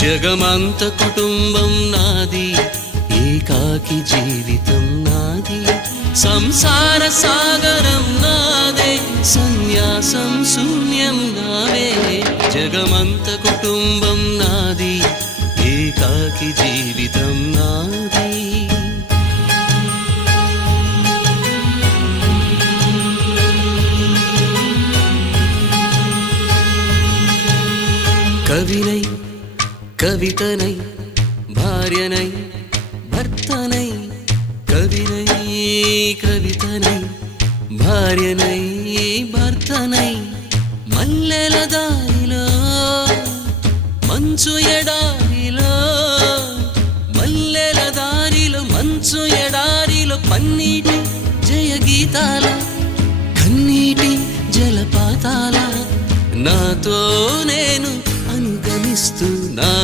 జగమంత కుటుంబం నాది, ఏకాకి జీవితం నాది, సంసార సాగరం నాదే, సన్యాసం శూన్యం నావే. జగమంత కుటుంబం నాది, ఏకాకి జీవితం నాది. కవినై కవితనై భార్యనై భర్తనై, కవినై కవితనై భార్యనై భర్తనై, మల్లెల దారిలో మంచు ఎడారిలో, మల్లెల దారిలో మంచు ఎడారిలో, పన్నీటి జయ గీతాల కన్నీటి జలపాతాల, నాతో నేను అనుగమిస్తూ నా